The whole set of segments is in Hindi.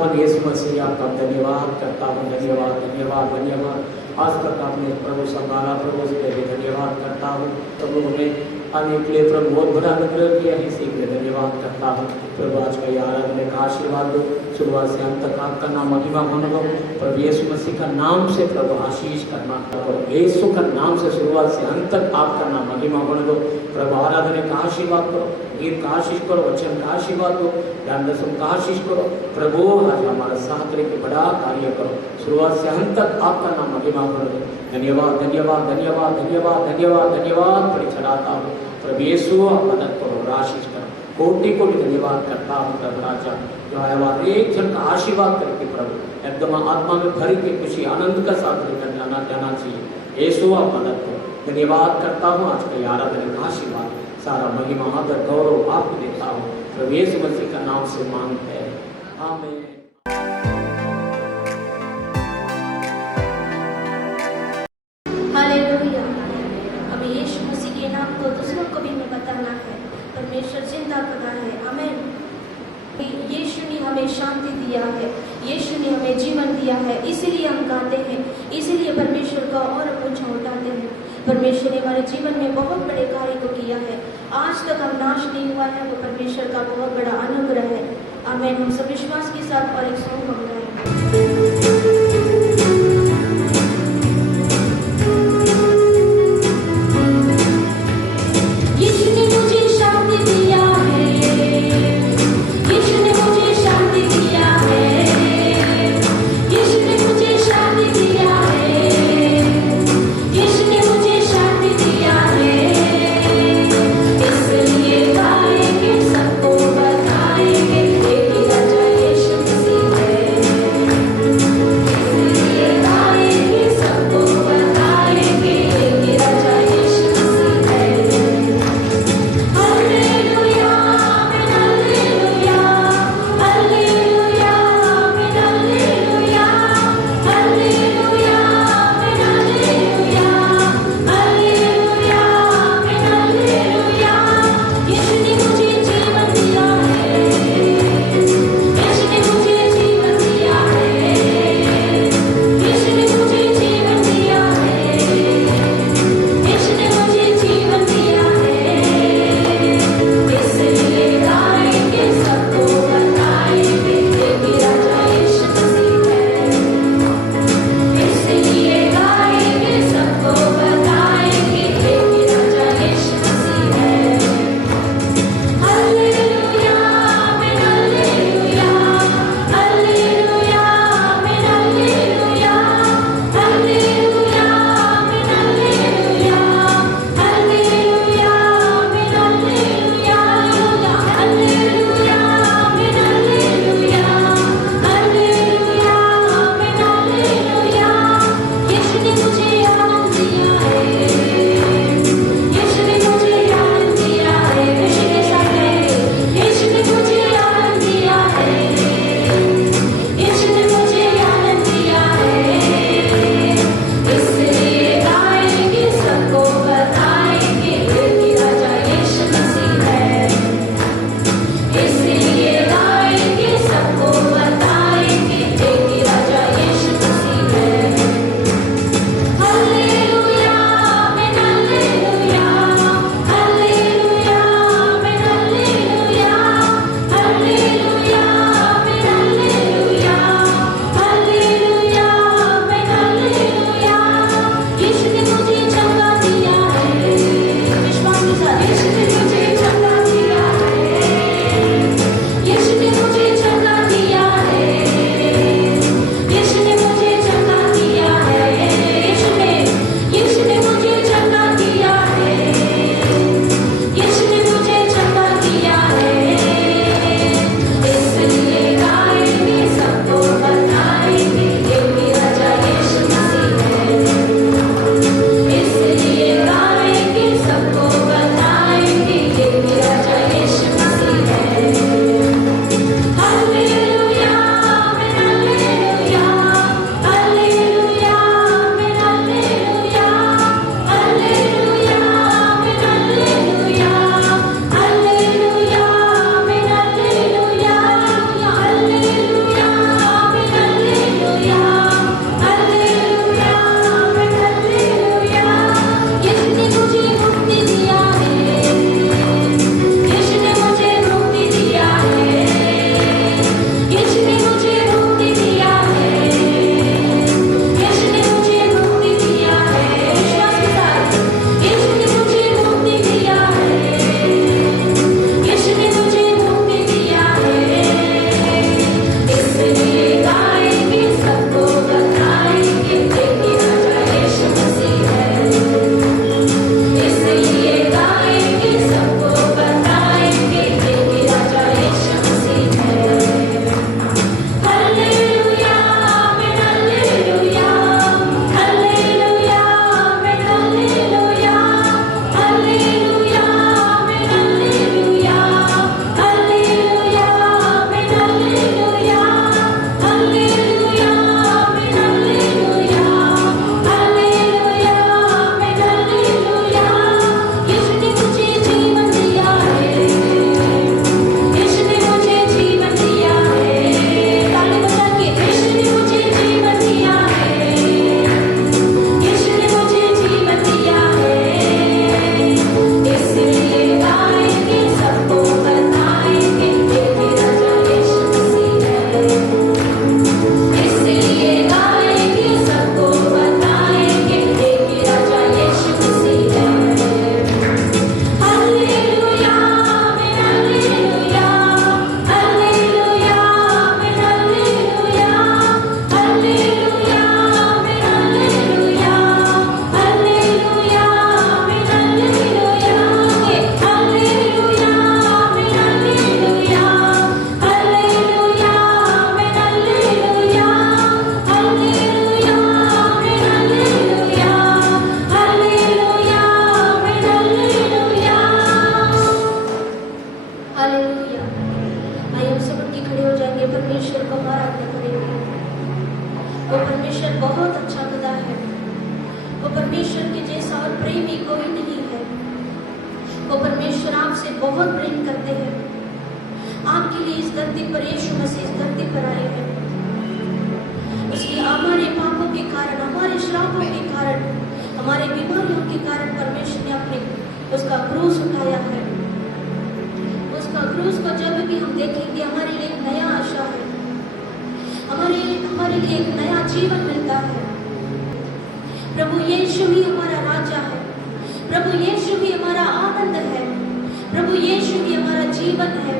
खुदावन यीशु मसीह आपका धन्यवाद करता हूँ, धन्यवाद धन्यवाद धन्यवाद। आज तक आपने प्रभु संभाला, प्रभु से धन्यवाद करता हूँ। प्रभु हमें आने के लिए प्रभु बहुत बड़ा अनुग्रह किया है, इसी के लिए धन्यवाद करता हूँ। प्रभु आज का आराधना का आशीर्वाद दो, शुरुआत से अंत तक आपका नाम महिमा होने दो। प्रभु यीशु मसीह का नाम से प्रभु आशीष करना, प्रभु यीशु का नाम से शुरुआत से अंत तक आपका नाम महिमा होने दो। प्रभु आराधना का आशीर्वाद करो, गीत का आशीष करो, वचन का आशीर्वाद दो, ज्ञान दर्शन का आशीष करो। प्रभु आज हमारा साथ लेके बड़ा कार्य करो, शुरुआत से अंत तक आपका नाम महिमा होने दो। धन्यवाद धन्यवाद धन्यवाद धन्यवाद धन्यवाद धन्यवाद पड़ी चढ़ाता हूँ। प्रभु यीशु आप मदद करो, आशीष करो, कोटि कोटि धन्यवाद करता हूँ। प्रभु राजा जो है हर एक जन का आशीर्वाद करके प्रभु एकदम आत्मा में भर के खुशी आनंद का साथ लेकर जाना चाहिए। यीशु आप मदद करो, धन्यवाद करता हूँ। आज का आराधना का आशीर्वाद सारा महिमा आदर गौरव आपको देता हूँ। प्रभु यीशु मसीह का नाम से मांगते हैं, आमीन। हालेलुया। हमें यीशु मसीह के नाम को दूसरों को भी मैं बताना है। परमेश्वर जिंदा खड़ा है, आमीन। यीशु ने हमें शांति दिया है, यीशु ने हमें जीवन दिया है, इसीलिए हम गाते हैं, इसीलिए परमेश्वर का और ऊंचा उठाते हैं। परमेश्वर ने हमारे जीवन में बहुत बड़े कार्य को किया है, आज तक हम नाश नहीं हुआ है, वो परमेश्वर का बहुत बड़ा अनुग्रह है। आमीन। हम सब विश्वास के साथ और एक सॉन्ग हम गाएंगे। सबको बताएंगे एक राजा यीशु मसीह है। परमेश्वर आपसे बहुत प्रेम करते हैं। आपके लिए इस धरती पर यीशु मसीह इस धरती पर आए हैं। उसके हमारे पापों के कारण, हमारे श्रापों के कारण, हमारे बीमारियों के कारण परमेश्वर ने अपने उसका क्रूस उठाया है। उसका क्रूस को जब भी हम देखेंगे हमारे लिए एक नया आशा है, हमारे लिए एक नया जीवन मिलता है। प्रभु यीशु ही हमारा राजा है, प्रभु यीशु ही हमारा आनंद है, प्रभु यीशु ही हमारा जीवन है,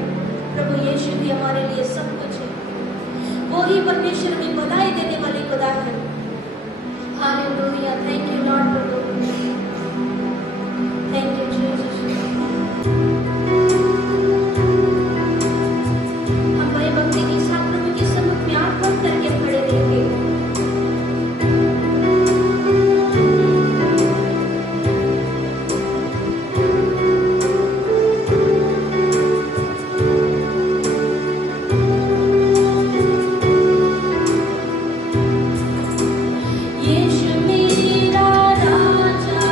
प्रभु यीशु ही हमारे लिए सब कुछ है। वो ही परमेश्वर में बधाई देने वाली खुदा है। Hallelujah, thank you Lord Prabhu, thank you Jesus. हम भाई भक्ति के साथ प्रभु के सम्मुख में आंख बंद करके खड़े रहेंगे। यीशु मेरा राजा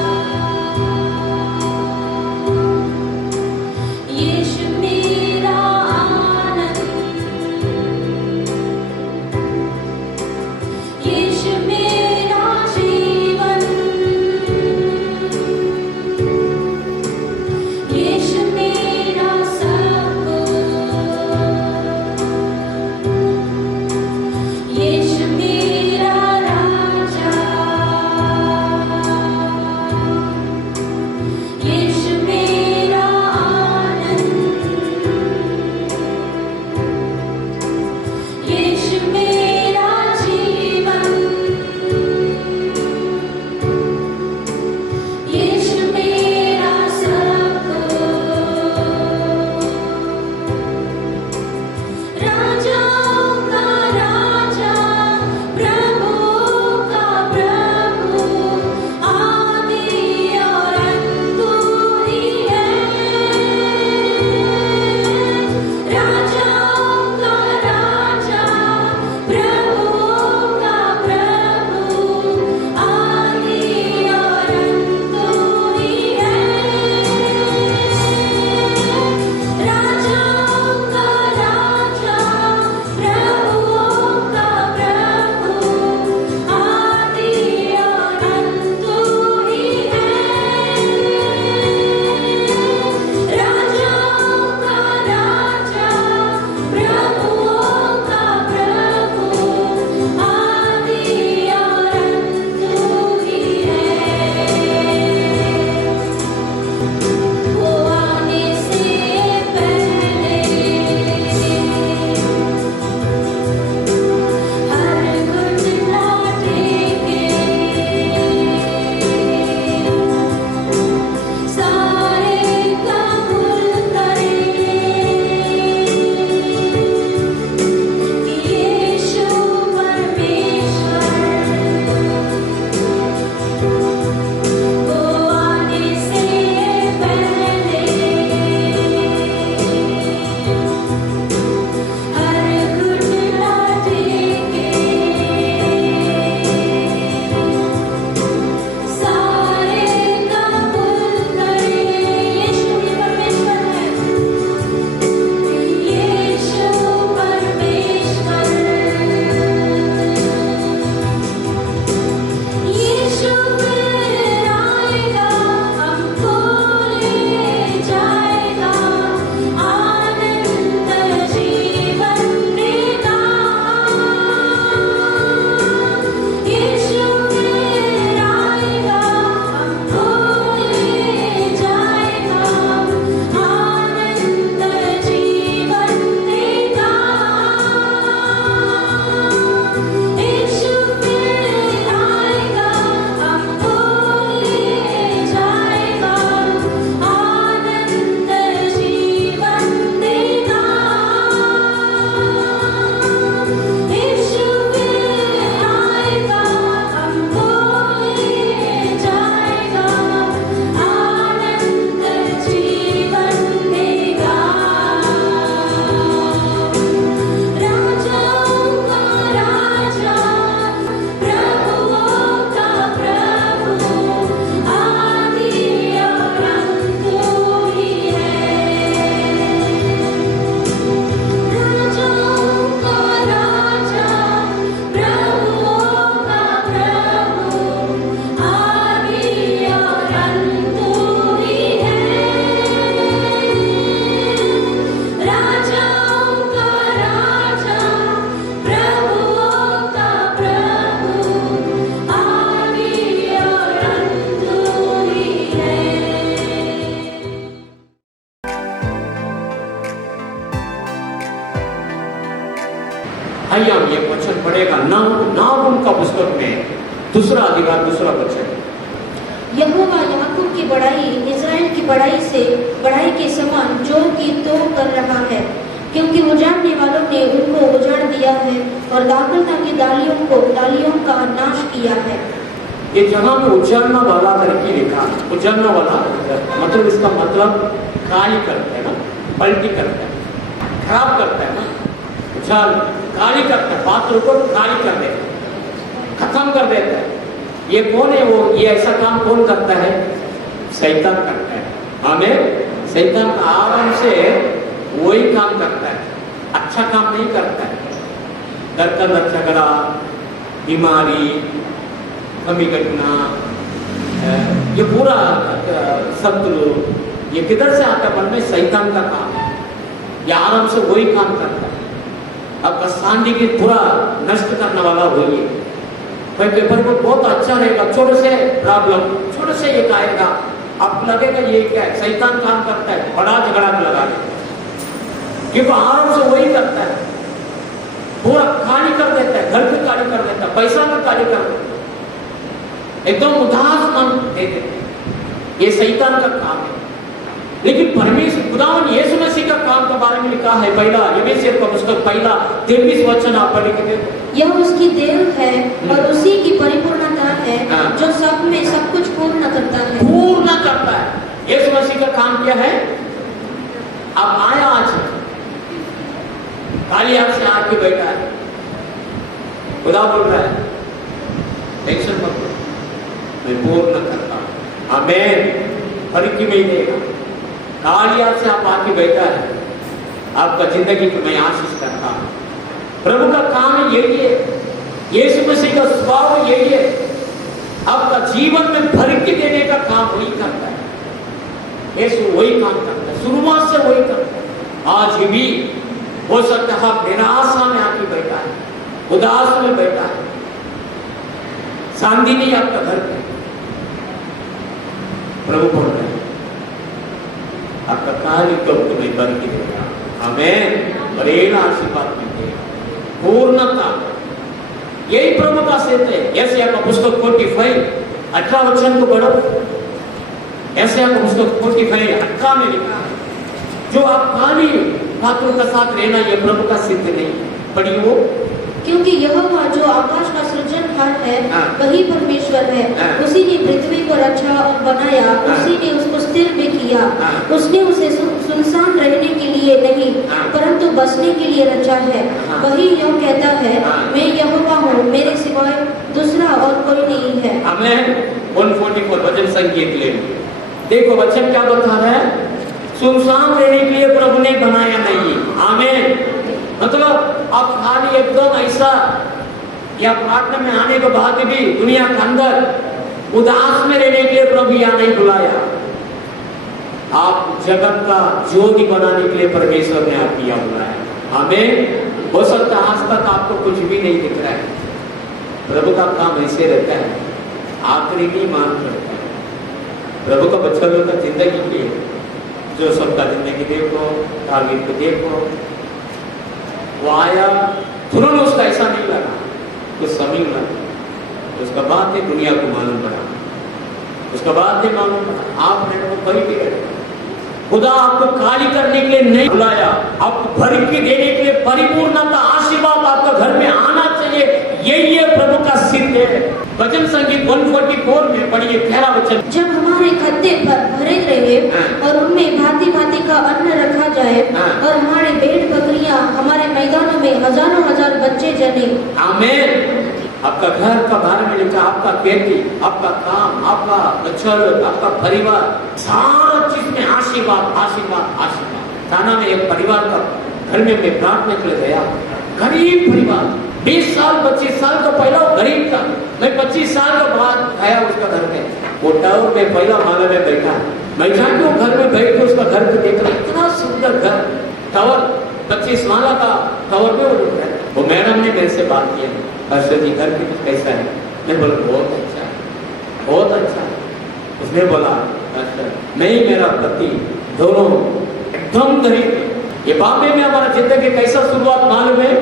हम ये वचन पढ़ेगा नाहूम का पुस्तक में 2 अधिकार 2 वचन। यहोवा याकूब की बढ़ाई इस्राएल की बढ़ाई के समान जो की तो कर रहा है, क्योंकि उजाड़ने वालों ने उनको उजाड़ दिया है और दाखलता की डालियों का नाश किया है। ये जगह में उजाड़ना वाला करके लिखा। उजाड़ना वाला मतलब इसका मतलब काली करता है ना, पलटी करता है, खराब करता है ना, उजाड़ काली करता है, पात्र को काली कर देता है, खत्म कर देता है। ये कौन है? वो ये ऐसा काम कौन करता है? शैतान करता है। हमें शैतान आराम से वही काम करता है, अच्छा काम नहीं करता है। घर का झगड़ा, बीमारी, कमी घटना, ये पूरा शत्रु, ये किधर से आता है? मन में शैतान का काम है। ये आराम से वही काम करता है। आपका शांति की पूरा नष्ट करने वाला वही है। पेपर को बहुत अच्छा रहेगा, छोटे से प्रॉब्लम, छोटे से ये आएगा, आप लगेगा ये क्या है? शैतान काम करता है, बड़ा झगड़ा लगा देता है, क्योंकि आराम से वही करता है, पूरा खाली कर देता है, घर भी खाली कर देता है, पैसा भी खाली कर देता है, एकदम उदास मन दे देते हैं। ये शैतान का काम है। लेकिन परमेश्वर खुदावन यीशु मसीह का काम के बारे में लिखा है। पहला यबेसियर का पुस्तक 1:23 वचन आप पढ़ के देखो। यह उसकी देव है और उसी की परिपूर्णता है, जो सब में सब कुछ पूर्ण करता है। पूर्ण करता है। यीशु मसीह का काम क्या है? अब आया आज खाली हाथ से आके बैठा है, खुदा बोल रहा है टेंशन मत लो, मैं पूर्ण करता हूं। आमीन। फर्क नहीं देगा। खाली हाथ से आप आके बैठा है, आपका जिंदगी को मैं आशीष करता हूं। प्रभु का काम यही है, यीशु मसीह का स्वभाव यही है, आपका जीवन में भर के देने का काम वही करता है। यीशु वही काम करता है, शुरुआत से वही करता है। आज भी हो सकता है आप निराशा में आके बैठा है, उदास में बैठा है, शांति नहीं आपका घर में। प्रभु बोल रहे हैं आपका कार्य कब तुम्हें भर के देगा। हमें बड़ेला आशीर्वाद में देगा, पूर्णता। यही प्रभु का सेत है। ऐसे आपका पुस्तक 45 18 वचन को पढ़ो। ऐसे आपका पुस्तक 45 18 में लिखा है, जो आप खाली पात्रों के साथ रहना ये प्रभु का सिद्ध नहीं। पढ़िए वो, क्योंकि यहोवा जो आकाश का सृजनहार है वही परमेश्वर है। उसी ने पृथ्वी को रचा और बनाया, उसी ने उसको स्थिर भी किया। उसने उसे सुनसान रहने के लिए नहीं परंतु बसने के लिए रचा है। वही यूं कहता है, मैं यहोवा हूँ, मेरे सिवाय दूसरा और कोई नहीं है। आमीन। 144 वचन संकेत ले। देखो वचन क्या बता रहा है? सुनसान रहने के लिए प्रभु ने बनाया नहीं। आमीन। मतलब आप खाली एकदम ऐसा या प्रार्थना में आने के बाद भी दुनिया के अंदर उदास में रहने के लिए प्रभु यहाँ नहीं बुलाया। आप जगत का ज्योति बनाने के लिए परमेश्वर ने आप किया बुलाया। हमें हो सकता है आज तक आपको कुछ भी नहीं दिख रहा है। प्रभु का काम ऐसे रहता है, आखिरी नहीं मान करता है। प्रभु का बच्चा लोग का जिंदगी के लिए जो सबका जिंदगी देखो, तारीफ को देखो, वो आया तुरंत उसका ऐसा नहीं लगा, कुछ समय लगा, उसका बाद में दुनिया को मालूम पड़ा, उसका बाद में मालूम पड़ा आपने वो कभी भी रहे। खुदा आपको खाली करने के लिए नहीं बुलाया, आपको भर के देने के लिए परिपूर्णता आशीर्वाद आपका घर में आना चाहिए। यही है प्रभु का सिद्ध है। वचन संगीत 144 में पढ़िए 13 वचन। जब हमारे खत्ते पर भरे रहे और उनमें भांति भांति का अन्न रखा जाए और हमारे भेड़ बकरियां हमारे मैदानों में हजारों हजार बच्चे जने। आमीन। आपका घर का बारे में लिखा, आपका खेती, आपका काम, आपका बच्चों, आपका परिवार, सारा चीज में आशीर्वाद आशीर्वाद आशीर्वाद। थाना में एक परिवार का घर में मैं प्रार्थना के लिए गया, गरीब परिवार, 20 साल 25 साल का पहला गरीब था। मैं 25 साल के बाद आया उसका घर में, वो टावर में पहला माले में बैठा। मैं जाके वो घर में बैठ के उसका घर को देख रहा, इतना सुंदर घर, टावर 25 माला का टावर में वो मैडम ने मेरे से बात किया, हर्षद जी घर में कैसा है? मैं बोला बहुत अच्छा है, बहुत अच्छा है। उसने बोला अच्छा, मैं ही मेरा पति दोनों एकदम गरीब है। ये बाबे में हमारा जिंदगी कैसा शुरुआत मालूम है?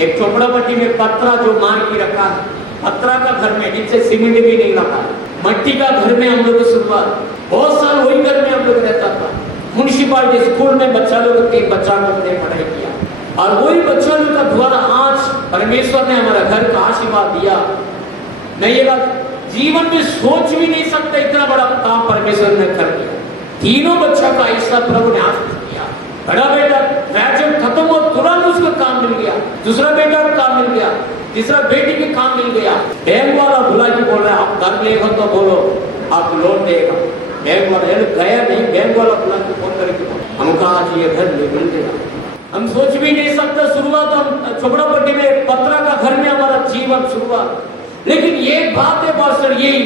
एक चोपड़ापट्टी में पत्रा जो मार के रखा है, पत्रा का घर में नीचे सीमेंट भी नहीं रखा, मट्टी का घर में हम लोग शुरुआत बहुत साल वही घर में हम लोग रहता था। म्युनिसिपालिटी स्कूल में बच्चा लोग के बच्चा लोग ने पढ़ाई किया और वही बच्चा लोग का द्वारा आज परमेश्वर ने हमारा घर का आशीर्वाद दिया। मैं ये बात जीवन में सोच भी नहीं सकता, इतना बड़ा काम परमेश्वर ने कर दिया। तीनों बच्चा का ऐसा प्रभु ने आशीष किया। बड़ा बेटा ग्रेजुएट खत्म हो तुरंत उसको काम मिल गया, दूसरा बेटा को काम मिल गया, तीसरा बेटी को काम मिल गया। बैंक वाला बुला के बोल रहा है आप घर लेगा तो बोलो आप लोन देगा। बैंक वाला गया नहीं, बैंक वाला बुला के फोन करके हम कहा ये घर मिल गया। हम सोच भी नहीं सकते। शुरुआत हम चोपड़ापट्टी में पत्रा का घर में हमारा जीवन शुरुआत, लेकिन ये बात है पास्टर यही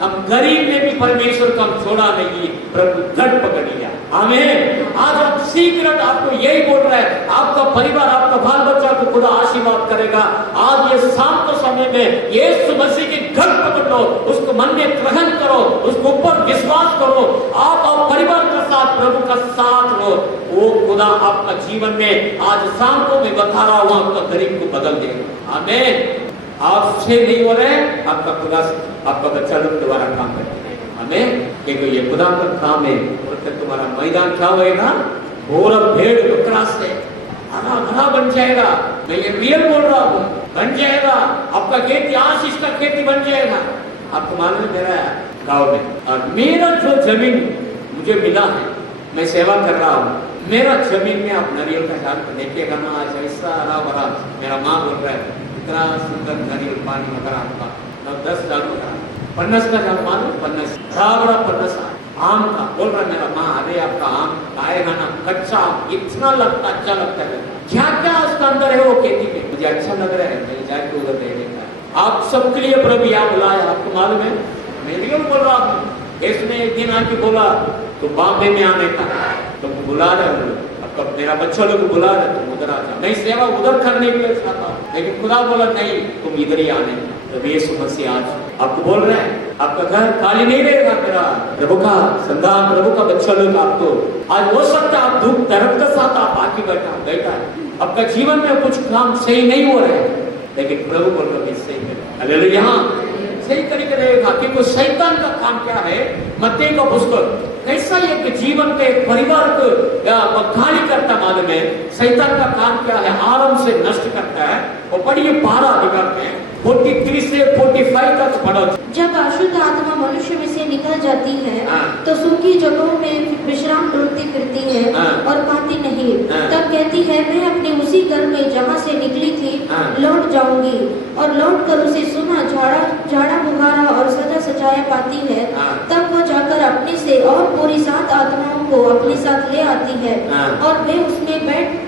हम गरीब में भी परमेश्वर को हम छोड़ा नहीं, प्रभु घट पकड़ लिया। आमीन। आज आप सीक्रेट आपको यही बोल रहा है, आपका परिवार आपका बाल बच्चा को खुदा आशीर्वाद करेगा। आज ये शाम के समय में यीशु मसीह की घट पकड़ लो, उसको मन में ग्रहण करो, उसको ऊपर विश्वास करो। आप और परिवार का साथ प्रभु का साथ लो, वो खुदा आपका जीवन में आज शाम को मैं बता रहा हूँ आपका गरीब को बदल देगा। आमीन। आपसे नहीं हो रहे, आपका खुदा आपका बच्चा लोग दोबारा काम करते हैं। हमें क्योंकि ये खुदा का काम है। और फिर तुम्हारा मैदान क्या होएगा, पूरा भेड़ बकरा से हरा भरा बन जाएगा। मैं ये रियल बोल रहा हूँ, बन जाएगा। आपका खेती आशीष का खेती बन जाएगा। आपको मालूम है मेरा गाँव में और मेरा जो जमीन मुझे मिला है, मैं सेवा कर रहा हूँ। मेरा जमीन में आप नारियल का झाड़ देखिएगा ना, आज ऐसा हरा भरा। मेरा माँ बोल रहा है इतना सुंदर नारियल पानी मगर आपका 10 झाड़ होगा। पन्नस का झाड़ मालूम, पन्नस बड़ा पन्नस आम का। बोल रहा मेरा माँ अरे आपका आम आएगा ना, कच्चा आम इतना लगता अच्छा लगता है। क्या क्या उसका अंदर है वो खेती में, मुझे अच्छा लग रहा है, मैं जाके उधर देखने का। आप सबके लिए प्रभु यहाँ बुलाया, आपको मालूम है। मैं रियल बोल रहा हूँ। इसने एक दिन आके बोला तो बॉम्बे में आने का, तो बुला रहे हो आपका मेरा बच्चा लोग बुला रहे तुम उधर आ जाओ। मैं सेवा उधर करने के लिए चाहता हूँ, लेकिन खुदा बोला नहीं तुम इधर ही आने। तो यीशु मसीह आज आपको बोल रहे हैं आपका घर खाली नहीं रहेगा। मेरा प्रभु का संतान, प्रभु का बच्चा लोग आपको आज हो सकता है आप दुख दर्द के साथ आप आके बैठा है, आपका जीवन में कुछ काम सही नहीं हो रहे हैं, लेकिन प्रभु बोल रहे सही करें। हालेलुया। सही तरीके रहेगा। क्योंकि शैतान का काम क्या है, मत्ती का पुस्तक कैसा एक जीवन के परिवार को खाली करता मालूम है। शैतान का काम क्या है, आराम से नष्ट करता है और बड़ी पारा बिगाड़ते हैं। 43 से 45 तक पढ़ो। जब अशुद्ध आत्मा मनुष्य में से निकल जाती है तो सूखी जगहों में विश्राम ढूंढती फिरती है और पाती नहीं। तब कहती है मैं अपने उसी घर में जहाँ से निकली थी लौट जाऊंगी, और लौट कर उसे सुना झाड़ा बुखारा और सजा सजाया पाती है। तब वो जाकर अपने से और पूरी 7 आत्माओं को अपने साथ ले आती है और वे उसमें बैठ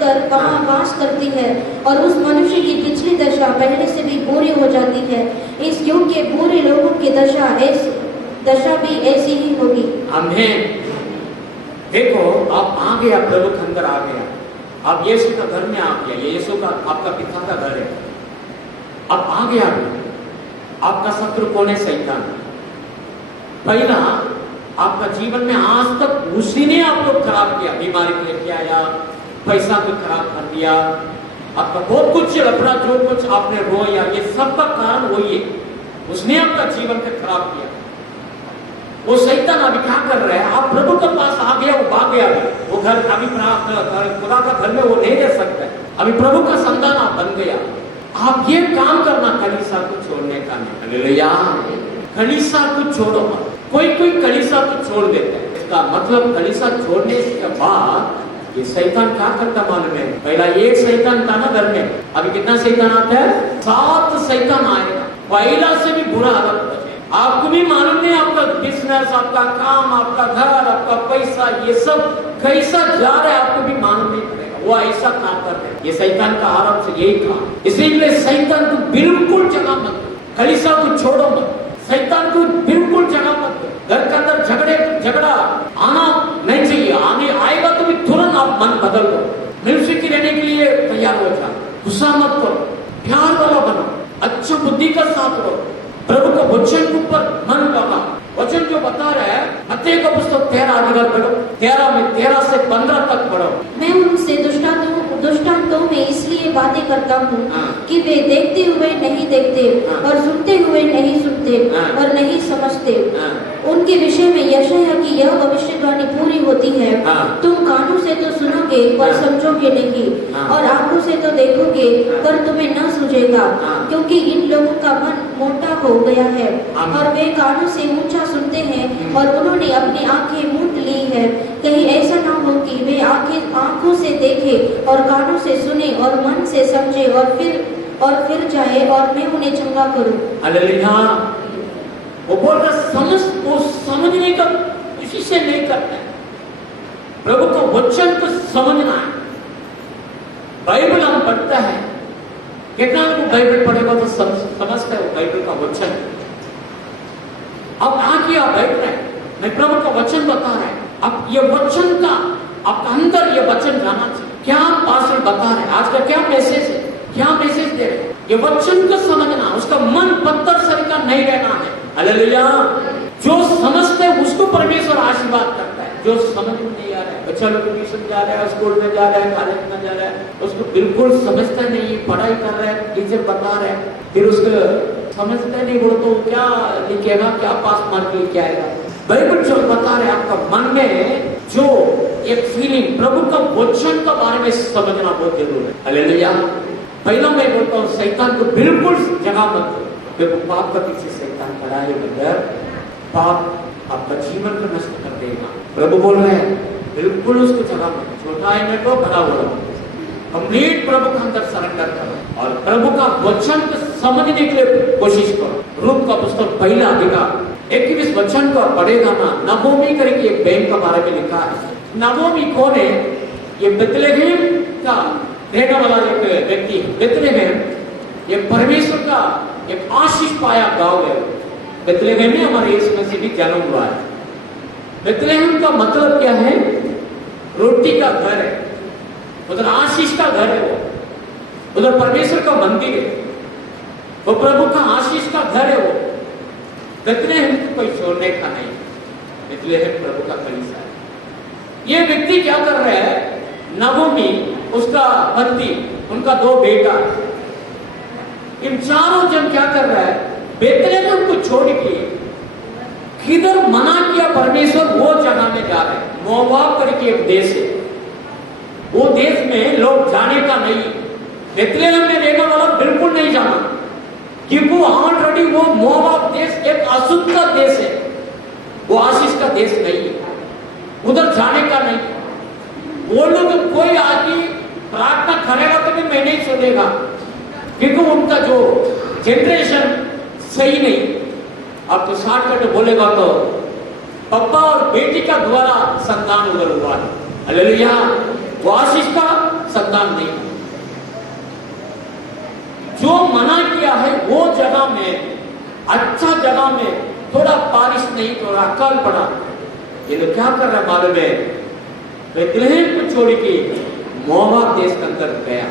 कर वहाँ वास करती है, और उस मनुष्य की पिछली दशा पहले से भी बुरी हो जाती है। इस युग के बुरे लोगों की दशा भी ऐसी ही होगी। आमीन। देखो आप आ गया, प्रभु के अंदर आ गया, आप यीशु का घर में आ गया। ये यीशु का आपका पिता का घर है। अब आ गया, आपका शत्रु कौन है? शैतान। पहला आपका जीवन में आज तक उसी ने आपको खराब किया, बीमारी को लेके आया, पैसा को खराब कर दिया, आपका बहुत कुछ अपना जो कुछ आपने रोया, ये सब का कारण वही है। उसने आपका जीवन को खराब किया। वो शैतान अभी क्या कर रहा है, आप प्रभु के पास आ गया, वो भाग गया, वो घर अभी खुदा का घर में वो नहीं रह सकता है। अभी प्रभु का संतान आप बन गया। आप ये काम करना, कलीसिया को छोड़ने का नहीं। हालेलुया। कलीसिया को छोड़ो मत। कोई कलीसिया को छोड़ देता है, इसका मतलब कलीसिया छोड़ने के बाद ये शैतान क्या करता मालूम है? पहला एक शैतान था ना घर में, अभी कितना शैतान आता है? 7 शैतान आएगा। पहला से भी बुरा हालत हो जाएगा। आपको भी मालूम नहीं, आपका बिजनेस, आपका काम, आपका घर, आपका पैसा, ये सब कैसा जा रहा है आपको भी मालूम नहीं पड़ेगा। वो ऐसा काम करते हैं। ये शैतान का आरंभ से यही काम। इसीलिए शैतान को बिल्कुल जगह मत दो, कलीसिया को छोड़ो मत, शैतान को बिल्कुल जगह मत दो। घर के अंदर झगड़ा आना नहीं चाहिए। आने आएगा तो भी तुरंत आप मन बदल दो, मिलजुल के रहने के लिए तैयार हो जाओ, गुस्सा मत करो, प्यार वाला बनो, अच्छा बुद्धि का साथ रहो, प्रभु का वचन के ऊपर मन लगा। वचन जो बता रहा है, मत्ती का पुस्तक 13 अधिकार पढ़ो, 13 में 13 से 15 तक पढ़ो। मैं उनसे दृष्टांतों में इसलिए बातें करता हूँ हाँ। कि वे देखते हुए नहीं देखते हाँ। और सुनते हुए नहीं सुनते हाँ। और नहीं समझते। हाँ। उनके विषय में यशायाह की यह भविष्यवाणी पूरी होती है, हाँ। तुम कानों से तो सुनोगे पर हाँ। समझोगे नहीं, हाँ। और आंखों से तो देखोगे हाँ। पर तुम्हें न सूझेगा, हाँ। क्योंकि इन लोगों का मन मोटा हो गया है हाँ। और वे कानों से ऊंचा सुनते हैं हम्म। और उन्होंने अपनी आंखें मूंद ली है। कहीं ऐसा ना हो कि वे आंखों से देखे और कानों से सुने और मन से समझे और फिर जाए और मैं उन्हें चंगा करूं। हालेलुया। वो बोल रहा वो समझने का किसी से नहीं करता है, प्रभु को वचन को समझना है। बाइबल हम पढ़ता है, कितना को बाइबल पढ़ेगा तो समझता है बाइबल का वचन। अब आगे आप बैठ रहे हैं, मैं प्रभु का वचन बता रहा है, अब ये वचन का आपका अंदर ये वचन जाना चाहिए। क्या पास्टर बता रहे हैं, आज का क्या मैसेज है, क्या मैसेज दे रहे हैं, ये वचन को समझना, उसका मन पत्थर सर का नहीं रहना है। हालेलुया। जो समझते हैं उसको परमेश्वर आशीर्वाद करता है, जो समझ में नहीं आ रहा है, बच्चा लोग ट्यूशन जा रहा है, स्कूल में जा रहा है, कॉलेज में जा रहा है, उसको बिल्कुल समझता नहीं, पढ़ाई कर रहा है, टीचर बता रहा है, फिर उसको समझता नहीं, बोलो तो क्या लिखेगा, क्या पास मार्क लेके आएगा। बाइबल जो बता रहे आपका मन में जो एक फीलिंग, प्रभु का वचन के बारे में समझना बहुत जरूरी है। हालेलुया। पहला मैं बोलता हूँ, शैतान को बिल्कुल जगह मत दो। देखो पाप का पीछे शैतान खड़ा है, बगैर पाप आपका जीवन को नष्ट कर देगा। प्रभु बोल रहे हैं बिल्कुल उसको जगह मत, छोटा है मैं तो बड़ा हो रहा हूँ, कंप्लीट प्रभु का अंदर सरेंडर करो और प्रभु का वचन को समझने के लिए कोशिश करो। रूप का पुस्तक पहला अधिकार 21 वचन को पढ़ेगा ना, नवोमी करके एक बहन के बारे में लिखा है। नवोमी कौन है? ये बेथलेहम का रहने वाला एक व्यक्ति। बेथलेहम ये परमेश्वर का एक आशीष पाया गांव है। बेथलेहम में हमारे यीशु मसीह भी जन्म हुआ है। बेथलेहम का मतलब क्या है? रोटी का घर है, उधर आशीष का घर है, वो उधर परमेश्वर का मंदिर है, वो प्रभु का आशीष का घर है। वो बेथलेहम को कोई छोड़ने का नहीं, बेथलेहम प्रभु का कलीसिया है। ये व्यक्ति क्या कर रहा है? नवोमी उसका पति, उनका 2 बेटा, इन चारों जन क्या कर रहा है? बेथलेहम को छोड़ के किधर मना किया परमेश्वर, वो जगह में जा रहे हैं। मोआब करके एक देश है, वो देश में लोग जाने का नहीं, बेथलेहम में रहने वाला बिल्कुल नहीं जाना, क्योंकि ऑलरेडी वो मोआब देश एक अशुद्ध का देश है, वो आशीष का देश नहीं है, उधर जाने का नहीं। वो लोग कोई आगे प्रार्थना करेगा तो भी मैं नहीं सुनेगा, क्योंकि उनका जो जनरेशन सही नहीं। अब तो शॉर्टकट बोलेगा तो पापा और बेटी का द्वारा संतान उधर हुआ है। हालेलुया। वो आशीष का संतान नहीं। जो मना किया है वो जगह में, अच्छा जगह में थोड़ा बारिश नहीं, थोड़ा अकाल पड़ा, ये लोग क्या कर रहा है मालूम है? बेथलेहम को छोड़ के मोआब देश के अंदर गया,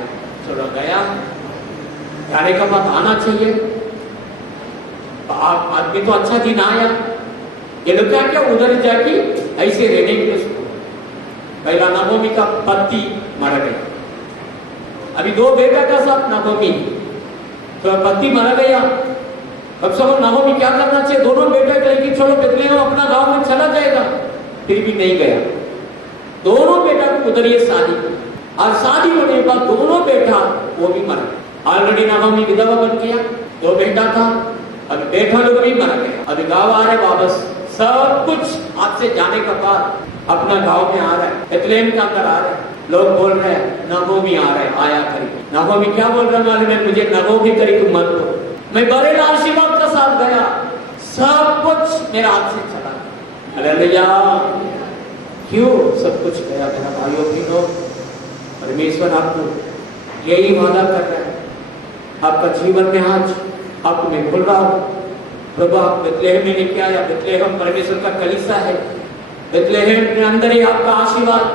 छोड़ा गया। जाने का बाद आना चाहिए, आदमी तो अच्छा दिन आया। ये लोग क्या क्या उधर जाके ऐसे रहने के लिए शुरू। पहला नवोमी का पति मर गया, अभी 2 बेटा का साथ नवोमी, तो पति मर गया। अब सब नवोमी क्या करना चाहिए? दोनों बेटा के लेके चलो बेथलेहम, अपना गांव में चला जाएगा, फिर भी नहीं गया। दोनों बेटा को उधर ये शादी, और शादी होने के बाद दोनों बेटा वो भी मर गए। ऑलरेडी नवोमी विधवा बन गया, 2 बेटा था, अभी बेटा लोग भी मर गए। अभी गांव आ रहे वापस, सब कुछ आज से जाने के बाद अपना गांव में आ रहा है, बेथलेहम के अंदर आ रहे हैं। लोग बोल रहे हैं नवोमी आ रहे, आया करी। नवोमी क्या बोल रहा है मालूम है? मुझे नवोमी करी तुम मत दो, मैं बड़े आशीर्वाद के साथ गया, सब कुछ मेरा हाथ से चला। हालेलुया। क्यों सब कुछ गया मेरा भाइयों बहनों? परमेश्वर आपको यही वादा कर रहा है, आपका जीवन में आज आपको मैं बोल रहा हूं, प्रभु आप बेथलेहम में लेके आया। बेथलेहम परमेश्वर का कलीसिया है, बेथलेहम के अंदर ही आपका आशीर्वाद,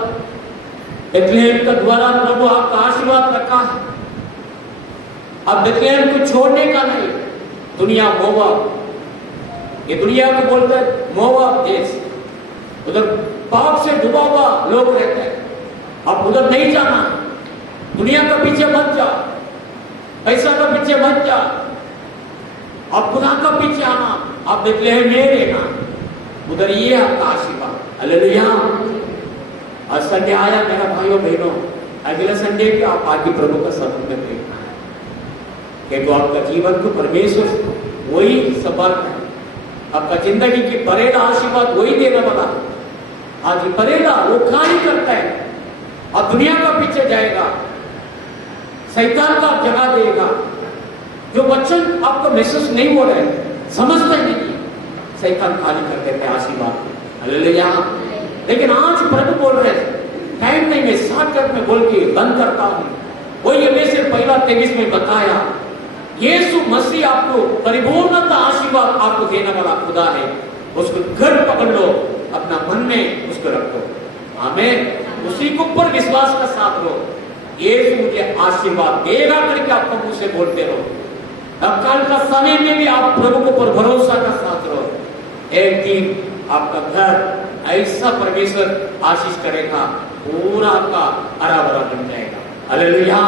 बेथलेहम का द्वारा प्रभु आपका आशीर्वाद रखा है। अब बेथलेहम को छोड़ने का नहीं। दुनिया मोआब, ये दुनिया को बोलते हैं मोआब देश, उधर पाप से डूबा हुआ लोग रहते हैं। अब उधर नहीं जाना, दुनिया का पीछे मत जा, पैसा का पीछे मत जा, अब खुदा का पीछे आना, आप बेथलेहम में रहना, उधर ये आपका आशीर्वाद। हालेलुया। आज संडे आया मेरा भाइयों बहनों, अगले संडे भी आप आके प्रभु का सत्संग में देखना है, क्योंकि आपका जीवन को परमेश्वर वही संभालता है, आपका जिंदगी की परेला आशीर्वाद वही देने वाला। आज परेला वो कार्य करता है, अब दुनिया का पीछे जाएगा, शैतान का जगह देगा, जो वचन आपको महसूस नहीं हो रहे, समझते नहीं, शैतान खाली कर देते आशीर्वाद। हालेलुया। लेकिन आज प्रभु बोल रहे टाइम नहीं, मैं शॉर्टकट में बोल के बंद करता हूं। वही एफेसियर 1:23 में बताया, यीशु मसीह आपको परिपूर्णता आशीर्वाद आपको देने वाला खुदा है, उसको घर पकड़ लो, अपना मन में उसको रखो, आमीन। उसी के ऊपर विश्वास का साथ लो, यीशु मुझे आशीर्वाद देगा करके आपको मुंह से बोलते रहो। अब काल का समय में भी आप प्रभु के ऊपर भरोसा का साथ रहो, एक दिन आपका घर ऐसा परमेश्वर आशीष करेगा, पूरा आपका हरा भरा बन जाएगा। हालेलुया।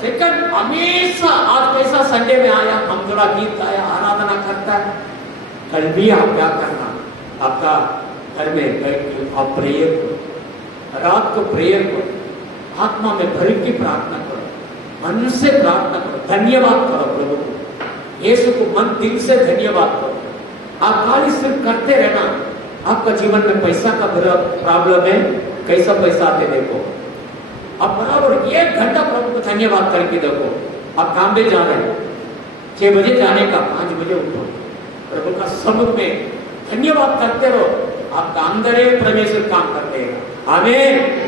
सेकंड, हमेशा आज कैसा संडे में आया, हम थोड़ा गीत गाया, आराधना करता है, कल भी आप क्या करना, आपका घर में बैठ के आप प्रेयर करो, रात को प्रेयर करो, आत्मा में भर के प्रार्थना करो, मन से प्रार्थना करो, धन्यवाद करो प्रभु को, यीशु को मन दिल से धन्यवाद करो। आप खाली सिर्फ करते रहना, आपका जीवन में पैसा का प्रॉब्लम है, कैसा पैसा आते देखो, आप बराबर 1 घंटा प्रभु को धन्यवाद करके देखो। आप काम पे जा रहे हैं, 6 बजे जाने का, 5 बजे उठो, प्रभु का समुख में धन्यवाद करते रहो, आपका अंदर एक परमेश्वर काम करते हैं। आमीन।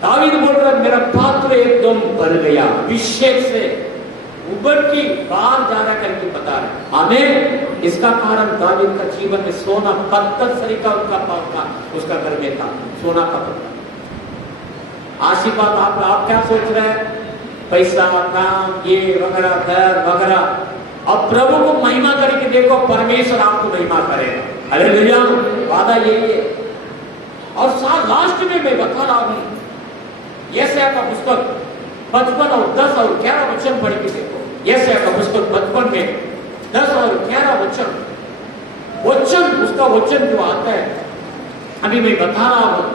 दावीद बोल रहा, मेरा पात्र एकदम भर गया, अभिषेक से उबर की बाहर जा रहा करके बता रहे। आमीन। इसका कारण दावीद का जीवन में सोना पत्थर सरीका उनका पाप था, उसका घर में था सोना का पत्थर। आशीर्वाद आप क्या सोच रहे हैं, पैसा, काम, ये वगैरह, घर वगैरह। अब प्रभु को महिमा करके देखो, परमेश्वर आपको महिमा करेगा। हालेलुया। वादा यही है। और साथ लास्ट में मैं बता रहा हूं, यशायाह का पुस्तक 55 और 10 और 11 वचन पढ़ के देखो। यशायाह का पुस्तक 55 में 10 और 11 वचन, उसका वचन जो आता है, अभी मैं बता रहा हूं,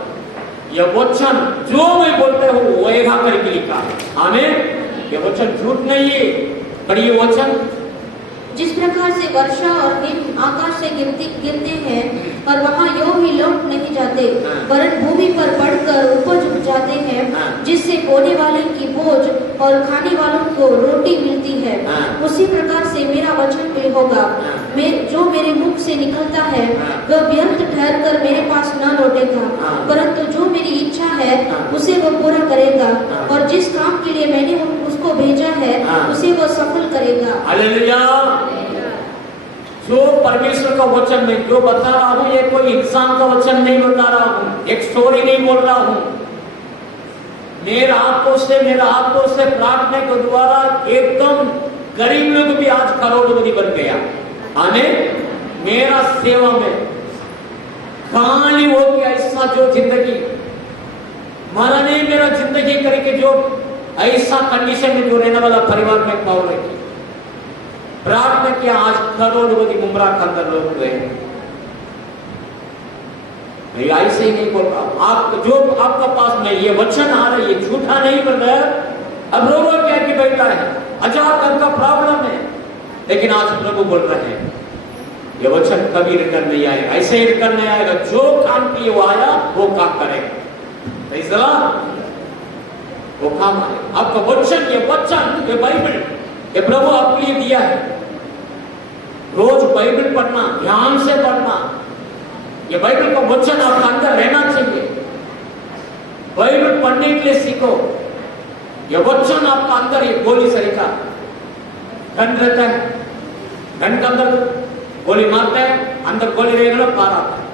यह वचन जो मैं बोलते हूं वो एक करके लिखा है। आमीन। यह वचन झूठ नहीं है, पढ़िए वचन। जिस प्रकार से वर्षा और हिम आकाश से गिरते हैं और वहाँ यूं ही लौट नहीं जाते, वरन भूमि पर पड़कर उपज उपजाते हैं, जिससे बोने वाले की बोझ और खाने वालों को रोटी मिलती है, उसी प्रकार से मेरा वचन भी होगा, जो मेरे मुख से निकलता है वह व्यर्थ ठहर कर मेरे पास न लौटेगा, परंतु जो मेरी इच्छा है उसे वह पूरा करेगा, और जिस काम के लिए मैंने उसको भेजा है उसे वह सफल करेगा। हालेलुया। जो परमेश्वर का वचन मैं जो बता रहा हूं, ये कोई इंसान का वचन नहीं बता रहा हूं, एक स्टोरी नहीं बोल रहा हूं, मेरा हाथों से प्रार्थना के द्वारा एकदम गरीब लोग भी आज करोड़पति बन गया। आमीन। मेरा सेवा में खाली हो गया ऐसा जो जिंदगी मारा नहीं, मेरा जिंदगी करके जो ऐसा कंडीशन में जो रहने वाला परिवार में पाओ रखी, प्रार्थना किया, आज करोड़पति मुमरा के अंदर लोग हुए। मैं ऐसे ही नहीं बोल रहा, आप जो आपका पास में ये वचन आ रहा है, ये झूठा नहीं बन रहा है। अब रो रो क्या कि बैठा है, 1000 घर का प्रॉब्लम है, लेकिन आज प्रभु बोल रहे हैं ये वचन कभी रिटर्न नहीं आएगा, ऐसे ही रिटर्न नहीं आएगा, जो काम किए वो आया वो काम करेगा, वो काम आएगा। आपका वचन, ये बाइबल, ये प्रभु आपके लिए दिया है। रोज बाइबल पढ़ना, ध्यान से पढ़ना, ये बाइबल का वचन आपका अंदर रहना चाहिए। बाइबल पढ़ने के लिए सीखो, ये वचन आपका अंदर, ये गोली सरीका गन रहता है, गन के अंदर गोली मारता है, अंदर गोली रहेगा पार आता है।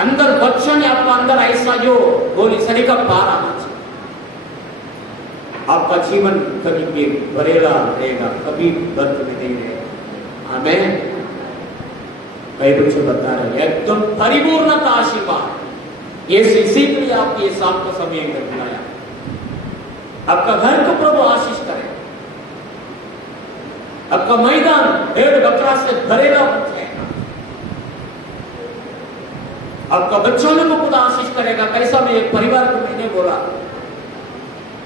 अंदर वचन है आपका अंदर, ऐसा जो गोली सरीका पार आना चाहिए। आपका जीवन कभी भी बरेला रहेगा, कभी बंद में नहीं रहेगा। आमीन। बाइबल से बता रहे एकदम परिपूर्णता आशीर्वाद, ये इसी के लिए आपकी ये शाम का समय इधर बुलाया। आपका घर को प्रभु आशीष करे, आपका मैदान भेड़ बकरा से भरेगा बन जाएगा, आपका बच्चों को खुदा आशीष करेगा। कैसा मैं एक परिवार को मैंने बोला,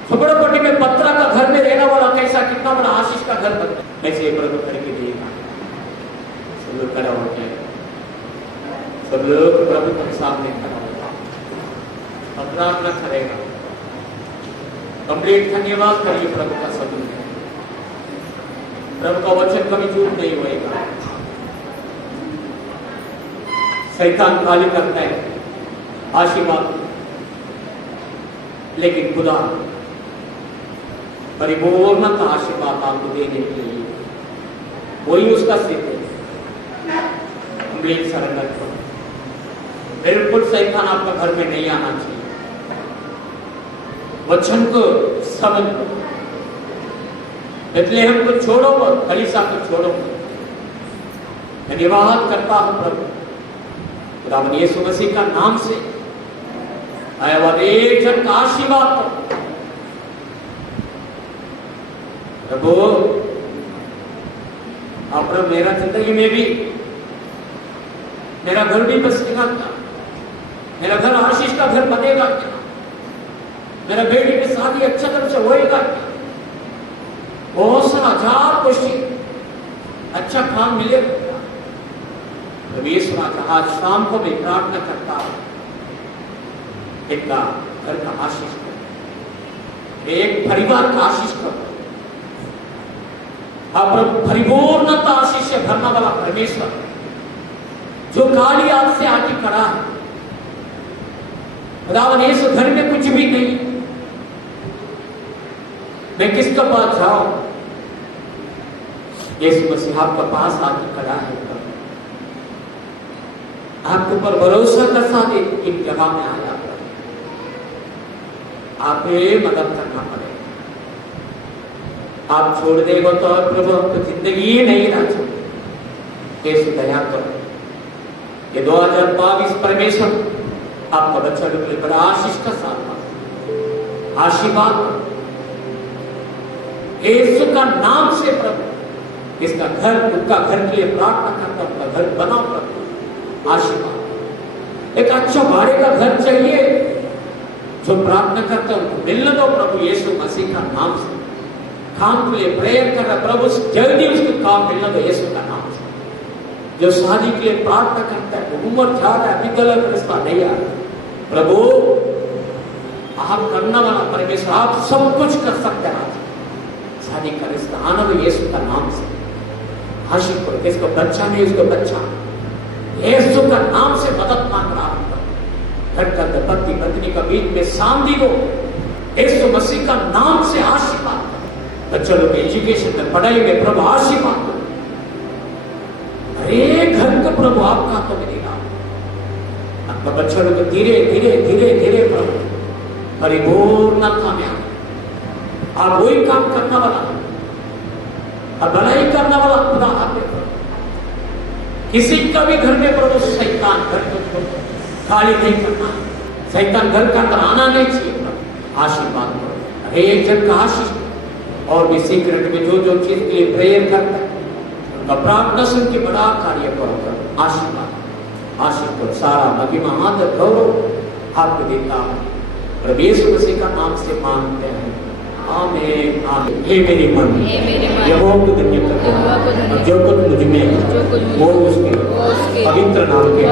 झोपड़पट्टी में पत्रा का घर में रहने वाला कैसा कितना बड़ा आशीष का घर बनता है, ऐसे प्रभु करके देगा। सब लोग खड़ा होते हैं, सब लोग प्रभु के सामने खड़ा होगा, प्रार्थना करेगा। कंप्लीट धन्यवाद करिए प्रभु का सब लोग। प्रभु का वचन कभी झूठ नहीं होएगा। शैतान गाली करता है आशीर्वाद, लेकिन खुदा परिपूर्ण का आशीर्वाद आपको देने के लिए वही उसका सिद्ध है। कंप्लीट सरेंडर करो। बिल्कुल शैतान आपका घर में नहीं आना चाहिए। वचन को समझ लो, बेथलेहम को छोड़ो, कलीसिया को छोड़ो। धन्यवाद करता हूं प्रभु खुदावन यीशु मसीह का नाम से आया हुआ एक जन का आशीर्वाद करो प्रभु। आप मेरा जिंदगी में भी मेरा घर भी बसेगा क्या? मेरा घर आशीष का घर बनेगा क्या? मेरा बेटी की शादी अच्छा तरह से होएगा क्या? बहुत सारा हजार क्वेश्चन, अच्छा काम मिलेगा क्या? प्रभु आज शाम को मैं प्रार्थना करता हूं, एक घर का आशीष करो, एक परिवार का आशीष करो। आप परिपूर्णता आशीष से भरने वाला परमेश्वर जो काली आग से आके खड़ा है, खुदावन यीशु घर में कुछ भी नहीं, मैं किसके पास जाऊं? यीशु मसीह आपके पास आके खड़ा है। आपके ऊपर भरोसा कर साथ इन जगह में आया, आप मदद करना पड़ेगा। आप छोड़ देगा तो प्रभु आपको जिंदगी ही नहीं रह सकती। यीशु दया करो। ये 2022 परमेश्वर आपका बच्चा लोग के लिए बड़ा आशीष का साथ आशीर्वाद यीशु का नाम से प्रभु इसका घर, उनका घर के लिए प्रार्थना करता, उनका घर बनाओ प्रभु, आशीर्वाद। एक अच्छा भाड़े का घर चाहिए जो प्रार्थना करता उनको मिलने दो प्रभु यीशु मसीह का नाम से। काम के लिए प्रेयर कर रहा प्रभु जल्दी उसको काम मिलने दो यीशु का नाम से। जो शादी के लिए प्रार्थना करता है, उम्र ज्यादा है, अभी गलत रिश्ता नहीं आ रहा, प्रभु आप करने वाला परमेश्वर, आप सब कुछ कर सकते हैं। आज शादी का रिश्ता आना दो यीशु का नाम से। आशीष करो, इसको बच्चा नहीं उसको बच्चा, यीशु का नाम से मदद मांग रहा हूं। घर का पति पत्नी का बीच में शांति को यीशु मसीह का नाम से आशीर्वाद। बच्चों लोग एजुकेशन में, पढ़ाई में प्रभु आशीर्वाद। हरे घर को प्रभु आपका हाथों में देगा। आपका बच्चा लोग धीरे धीरे धीरे धीरे प्रभु परिपूर्णता में आप वही काम करने वाला, अब भलाई करने वाला खुदा आपने किसी का भी घर में प्रभु शैतान घर को खाली नहीं करना, शैतान घर का अंदर आना नहीं चाहिए। आशीर्वाद करो, हर एक जन का आशीष। और भी सीक्रेट में जो जो चीज के लिए प्रेयर करता है उनका प्रार्थना सुन के बड़ा कार्य करो। आशीर्वाद आशीष करो, सारा महिमा आदर गौरव आपको देता हूं प्रभु यीशु मसीह का नाम से मांगते हैं, आमीन आमीन। हे मेरी मन यहोवा को धन्य कर, जो कुछ मुझ में है वो उसके पवित्र नाम के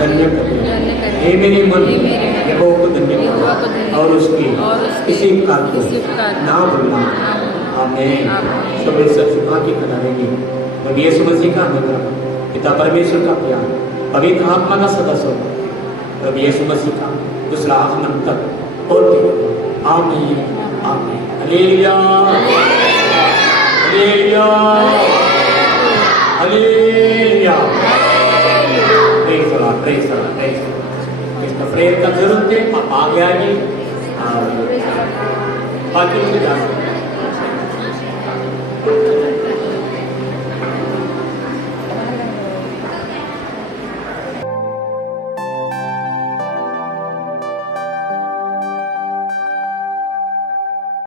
धन्य कर। हे मेरी मन यहोवा को धन्य कर और उसकी किसी कार्य को ना भूलना। आमीन। सब सब सुखा की करा रहेगी। प्रभु यीशु मसीह का अनुग्रह, पिता परमेश्वर का प्यार, पवित्र आत्मा का सदस्य प्रभु यीशु मसीह का दूसरा आगमन तक और आमीन आमीन। Hallelujah hallelujah hallelujah. Praise the Lord, praise the Lord, praise the Lord. इसका प्रेयर का जरूरत है, आप आगे आइए, बाकी मुझे जा सकते